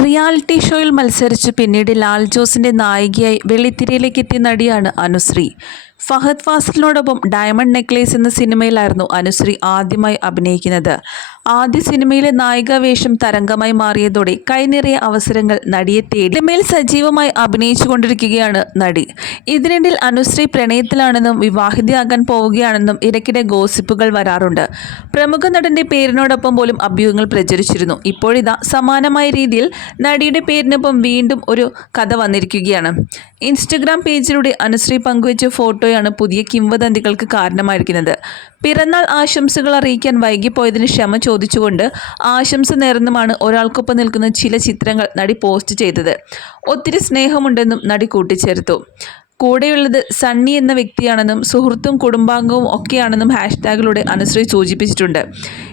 Reality ഷോയിൽ മത്സരിച്ച് പിന്നീട് ലാൽ ജോസിന്റെ നായികയായി വെള്ളിത്തിരയിലേക്ക് എത്തിയ നടിയാണ് അനുശ്രീ. ഫഹദ് ഫാസിലിനോടൊപ്പം ഡയമണ്ട് നെക്ലേസ് എന്ന സിനിമയിലായിരുന്നു അനുശ്രീ ആദ്യമായി അഭിനയിക്കുന്നത്. ആദ്യ സിനിമയിലെ നായിക വേഷം തരംഗമായി മാറിയതോടെ കൈനിറിയ അവസരങ്ങൾ നടിയെ തേടി സിനിമയിൽ സജീവമായി അഭിനയിച്ചുകൊണ്ടിരിക്കുകയാണ് നടി. ഇതിനിടയിൽ അനുശ്രീ പ്രണയത്തിലാണെന്നും വിവാഹിതയാകാൻ പോവുകയാണെന്നും ഇടയ്ക്കിടെ ഗോസിപ്പുകൾ വരാറുണ്ട്. പ്രമുഖ നടന്റെ പേരിനോടൊപ്പം പോലും അഭ്യൂഹങ്ങൾ പ്രചരിച്ചിരുന്നു. ഇപ്പോഴിതാ സമാനമായ രീതിയിൽ നടിയുടെ പേരിനൊപ്പം വീണ്ടും ഒരു കഥ വന്നിരിക്കുകയാണ്. ഇൻസ്റ്റഗ്രാം പേജിലൂടെ അനുശ്രീ പങ്കുവച്ച ഫോട്ടോയാണ് പുതിയ കിംവദന്തികൾക്ക് കാരണമായിരിക്കുന്നത്. പിറന്നാൾ ആശംസകൾ അറിയിക്കാൻ വൈകിപ്പോയതിന് ക്ഷമ ചോദിച്ചുകൊണ്ട് ആശംസ നേർന്നുമാണ് ഒരാൾക്കൊപ്പം നിൽക്കുന്ന ചില ചിത്രങ്ങൾ നടി പോസ്റ്റ് ചെയ്തത്. ഒത്തിരി സ്നേഹമുണ്ടെന്നും നടി കൂട്ടിച്ചേർത്തു. കൂടെയുള്ളത് സണ്ണി എന്ന വ്യക്തിയാണെന്നും സുഹൃത്തും കുടുംബാംഗവും ഒക്കെയാണെന്നും ഹാഷ്ടാഗിലൂടെ അനുശ്രീ സൂചിപ്പിച്ചിട്ടുണ്ട്.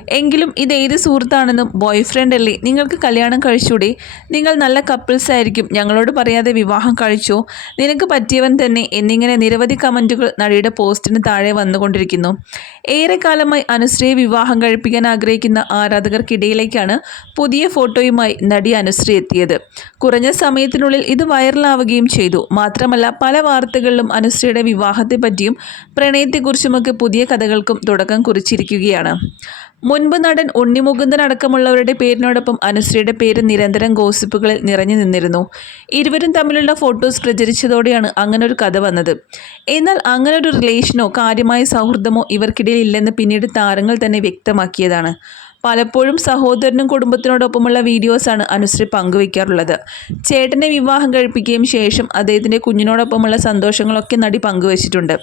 എങ്കിലും ഇത് ഏത് സുഹൃത്താണെന്നും ബോയ് ഫ്രണ്ട് അല്ലേ? നിങ്ങൾക്ക് കല്യാണം കഴിച്ചൂടെ? നിങ്ങൾ നല്ല കപ്പിൾസ് ആയിരിക്കും. ഞങ്ങളോട് പറയാതെ വിവാഹം കഴിച്ചോ? നിനക്ക് പറ്റിയവൻ തന്നെ എന്നിങ്ങനെ നിരവധി കമന്റുകൾ നടിയുടെ പോസ്റ്റിന് താഴെ വന്നുകൊണ്ടിരിക്കുന്നു. ഏറെക്കാലമായി അനുശ്രീയെ വിവാഹം കഴിപ്പിക്കാൻ ആഗ്രഹിക്കുന്ന ആരാധകർക്കിടയിലേക്കാണ് പുതിയ ഫോട്ടോയുമായി നടി അനുശ്രീ എത്തിയത്. കുറഞ്ഞ സമയത്തിനുള്ളിൽ ഇത് വൈറലാവുകയും ചെയ്തു. മാത്രമല്ല പല വാർത്തകളിലും അനുശ്രീയുടെ വിവാഹത്തെപ്പറ്റിയും പ്രണയത്തെക്കുറിച്ചുമൊക്കെ പുതിയ കഥകൾക്കും തുടക്കം കുറിച്ചിരിക്കുകയാണ്. മുൻപ് നടൻ ഉണ്ണിമുകുന്ദൻ അടക്കമുള്ളവരുടെ പേരിനോടൊപ്പം അനുശ്രീയുടെ പേര് നിരന്തരം ഗോസിപ്പുകളിൽ നിറഞ്ഞു നിന്നിരുന്നു. ഇരുവരും തമ്മിലുള്ള ഫോട്ടോസ് പ്രചരിച്ചതോടെയാണ് അങ്ങനൊരു കഥ വന്നത്. എന്നാൽ അങ്ങനൊരു റിലേഷനോ കാര്യമായ സൗഹൃദമോ ഇവർക്കിടയിൽ ഇല്ലെന്ന് പിന്നീട് താരങ്ങൾ തന്നെ വ്യക്തമാക്കിയതാണ്. പലപ്പോഴും സഹോദരനും കുടുംബത്തിനോടൊപ്പമുള്ള വീഡിയോസാണ് അനുശ്രീ പങ്കുവയ്ക്കാറുള്ളത് ചേട്ടനെ വിവാഹം കഴിപ്പിക്കുകയും ശേഷം അദ്ദേഹത്തിന്റെ കുഞ്ഞിനോടൊപ്പമുള്ള സന്തോഷങ്ങളൊക്കെ നടി പങ്കുവച്ചിട്ടുണ്ട്.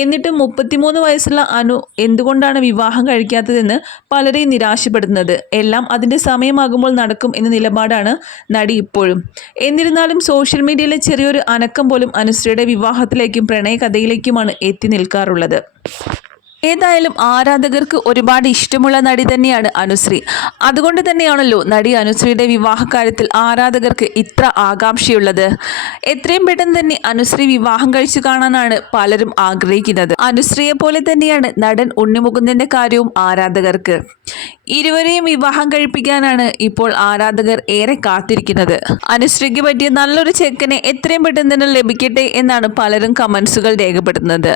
എന്നിട്ടും മുപ്പത്തിമൂന്ന് വയസ്സുള്ള അനു എന്തുകൊണ്ടാണ് വിവാഹം കഴിക്കാത്തതെന്ന് പലരെയും നിരാശപ്പെടുന്നത് എല്ലാം അതിന്റെ സമയമാകുമ്പോൾ നടക്കും എന്ന നിലപാടാണ് നടി ഇപ്പോഴും. എന്നിരുന്നാലും സോഷ്യൽ മീഡിയയിലെ ചെറിയൊരു അനക്കം പോലും അനുശ്രീയുടെ വിവാഹത്തിലേക്കും പ്രണയകഥയിലേക്കുമാണ് എത്തി നിൽക്കാറുള്ളത്. ഏതായാലും ആരാധകർക്ക് ഒരുപാട് ഇഷ്ടമുള്ള നടി തന്നെയാണ് അനുശ്രീ. അതുകൊണ്ട് തന്നെയാണല്ലോ നടി അനുശ്രീയുടെ വിവാഹകാര്യത്തിൽ ആരാധകർക്ക് ഇത്ര ആകാംക്ഷയുള്ളത്. എത്രയും പെട്ടെന്ന് തന്നെ അനുശ്രീ വിവാഹം കഴിച്ചു കാണാനാണ് പലരും ആഗ്രഹിക്കുന്നത്. അനുശ്രീയെ പോലെ തന്നെയാണ് നടൻ ഉണ്ണിമുകുന്ദന്റെ കാര്യവും ആരാധകർക്ക്. ഇരുവരെയും വിവാഹം കഴിപ്പിക്കാനാണ് ഇപ്പോൾ ആരാധകർ ഏറെ കാത്തിരിക്കുന്നത്. അനുശ്രീക്ക് പറ്റിയ നല്ലൊരു ചെക്കനെ എത്രയും പെട്ടെന്ന് തന്നെ ലഭിക്കട്ടെ എന്നാണ് പലരും കമൻസുകൾ രേഖപ്പെടുത്തുന്നത്.